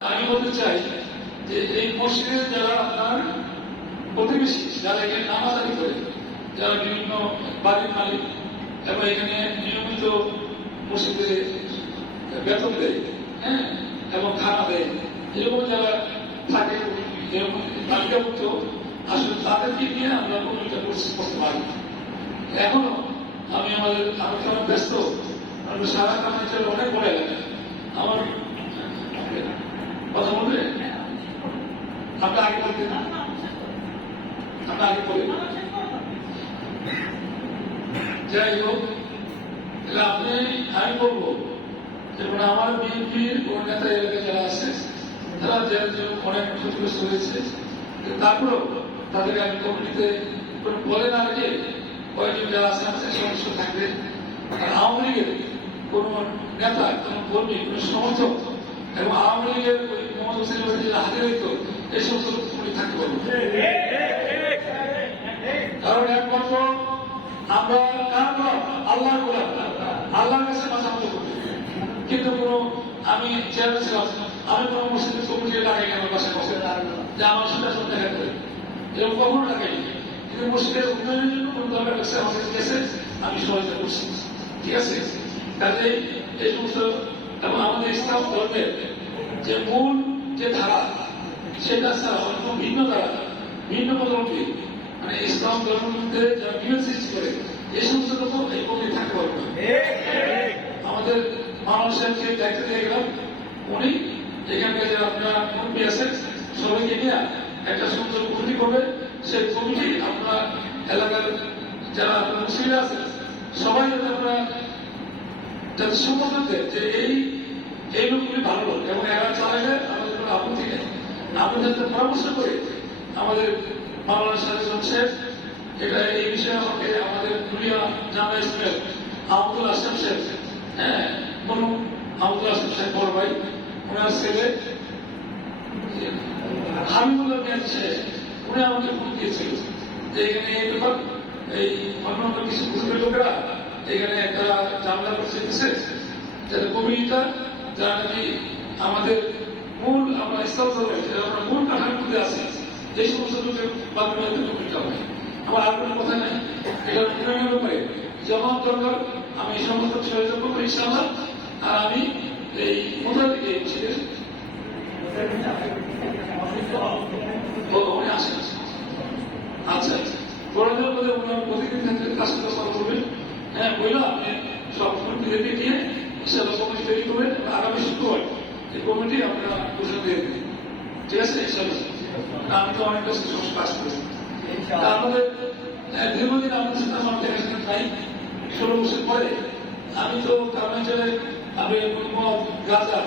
আমি বলতে চাই যে এই মসজিদে যারা আপনার প্রতিবেশী, যারা এখানে নামাজ আদায় করে, যারা বিভিন্ন বাড়ির মালিক এবং এখানে নিয়মিত মসজিদে বেতন দেয়, হ্যাঁ, এবং খানা দেয়, এরকম যারা থাকে এরকম তালিকাভুক্ত, আসলে তাদেরকে নিয়ে আমরা কমিটিটা করতে পারি। এখনো আমি আমাদের আলোচনা ব্যস্ত, আমরা সারা কামাইচার অনেক বড় এলাকা। আমার কথা বলবে আপনি আগে বলতেন, আপনি আগে বলেন। যাই হোক, আমি বলবো যেমন আমার বিএনপির কোন নেতা এলাকায় যারা আছে তারা অনেক ক্ষতিগ্রস্ত হয়েছে, তারপরেও তাদেরকে আমি কমিটিতে বলে না যে কয়েকজন যারা আছে আমাদের সদস্য থাকবে। আর আওয়ামী লীগের কোন নেতা, কোন কর্মী, কোন সমর্থক এবং আওয়ামী লীগের ওই মোহাম্মদ হোসেন যেটা হাতে রইত এই সমস্ত কমিটি থাকতে পারবো। কারণ একমাত্র আমরা আল্লাহর গোলাম, আল্লাহর কাছে মাথা মতো করি। কিন্তু কোনো আমি চেয়ারম্যান ছিলাম, আমি কোনো মুসলিম কমিটি লাগাই আমার বাসায় বসে যে আমার সেটা সব দেখা করে, এরকম কখনো লাগাইনি। কিন্তু মসজিদের উন্নয়নের জন্য কোন দরকার কাছে আমাদের কাছে আমি সহায়তা করছি, ঠিক আছে। কাজে এই সমস্ত এবং আমাদের ইসলাম ধর্মের যে মূল যে ধারা সেটা ছাড়া অন্য ভিন্ন ধারা, ভিন্ন পদ্ধতি, মানে ইসলাম ধর্মের মধ্যে যারা বিভেদ সৃষ্টি করে এই সমস্ত লোক এই কমিটি থাকতে পারবে। আমাদের মানুষের যে দায়িত্ব দিয়ে গেলাম, উনি এখানকার যারা আপনারা কর্মী আছেন সবাইকে নিয়ে একটা সুন্দর কমিটি করবে। সেই কমিটি আপনার এলাকার যারা মুসলিম আছেন সবাই যাতে আমরা যাতে সম্বোধন দেয় যে এই লোকগুলি ভালো লোক এবং এরা চালাইলে আমাদের কোনো আপত্তি নেই। আপনি যাতে পরামর্শ করে আমাদের মাওলানা সাহেব শেখ এটা এই বিষয়ে আমাকে আমাদের দুনিয়া জামা ইসলামের আহমদুল আসলাম শেখ, হ্যাঁ, বলুন আহমদুল আসলাম শেখ বড় ভাই, ওনার ছেলে হাবিবুল্লাহ মিয়াজ শেখ, উনি আমাকে ফোন দিয়েছিল যে এখানে এই ব্যাপার এই অন্য অন্য কিছু গ্রুপের লোকেরা এখানে একটা ঝামেলা করছে যাতে কমিটিটা যারা নাকি আমাদের মূল আমরা ইসলাম ধর্মের আমরা মূল কাঠামোর মধ্যে আছি এই সমস্ত লোকের মাধ্যমে কমিটিটা হয়। আমার আর কোনো কথা নাই, এটা উন্নয়নের ব্যাপারে যখন দরকার আমি এই সমস্ত সহযোগ করবো ইনশাআল্লাহ। আর আমি এই কোথা থেকে উনি আসেন, আচ্ছা প্রয়োজন বলে উনি প্রতিদিন কাজ করবেন, হ্যাঁ বললাম আপনি সব কমিটি নিয়ে ইনশাআল্লাহ কমিটি তৈরি করবেন। আগামী শুক্রবার এই কমিটি আপনারা ঘোষণা দিয়ে দেবেন, ঠিক আছে ইনশাআল্লাহ। আমি তো অনেক কাজ করেছি আমাদের দীর্ঘদিন আমাদের সাথে আমার দেখাশোনা নাই। 16 বছর পরে আমি তো গ্রামাঞ্চলে আমি গাঁজা,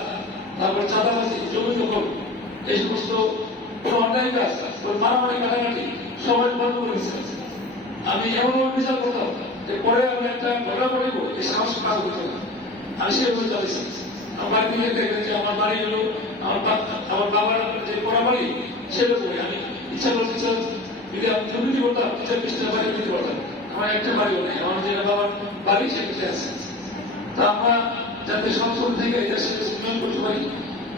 তারপর চাঁদাবাজি, জমি দখল, এই সমস্ত অন্যায় কাজ, মারামারি কাটাকাটি সবাই বন্ধ করে দিচ্ছে। আমি এমন বিচার করতাম যে পরে আমি একটা ঘটনা করিব এই সাহস কাজ হতো না, আমি সেভাবে চালিয়েছি। আমার বাড়ি থেকে দেখবেন যে আমার বাড়ি হলো আমার বাবার যে পড়া বাড়ি সেটা করে আমি ইচ্ছা করতে যদি আমি দুর্নীতি করতাম টিচার পিস্টার বাড়ি দিতে পারতাম। আমার একটা বাড়িও নেই, আমার যে বাবার বাড়ি সেটাতে আছে। তা আমরা যাতে সংসদ থেকে এই দেশে উন্নয়ন করতে পারি,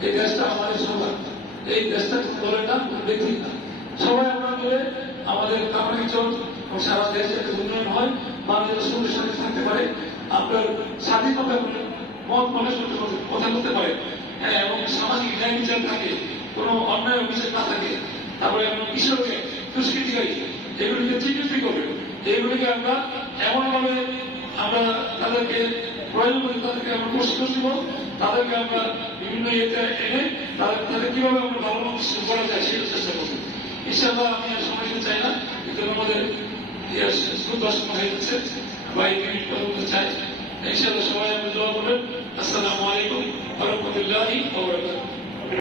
এই দেশটা আমাদের সবার, এই দেশটা দলের না ব্যক্তি না, সবাই আমরা মিলে আমাদের কামারিচল ও সারা দেশে উন্নয়ন হয়, মানুষের সুন্দর সাথে থাকতে পারে, আপনার স্বাধীনতা মত মানুষ কথা বলতে পারে, হ্যাঁ, এবং সামাজিক ন্যায় বিচার থাকে, কোনো অন্যায় অভিযোগ না থাকে, তারপরে কিশোরকে দুষ্কৃতিকারী এগুলিকে চিকিৎসা করবে, এইগুলিকে আমরা এমনভাবে আমরা তাদেরকে প্রয়োজন করি, তাদেরকে আমরা প্রশিক্ষণ দিব, তাদেরকে আমরা বিভিন্ন ইয়েতে এনে তাদের কিভাবে আমরা ভালো করা যায় সেটা চেষ্টা করবো ইনশাআল্লাহ। আমি আর সময় দিতে চাই না, কিন্তু আমাদের দর্শন হয়ে যাচ্ছে বা এই মিনিট কথা বলতে চাই ইনশাআল্লাহ। সবাই আমরা দোয়া করবেন। আসসালামু আলাইকুম ওয়া রাহমাতুল্লাহি ওয়া বারাকাতুহু।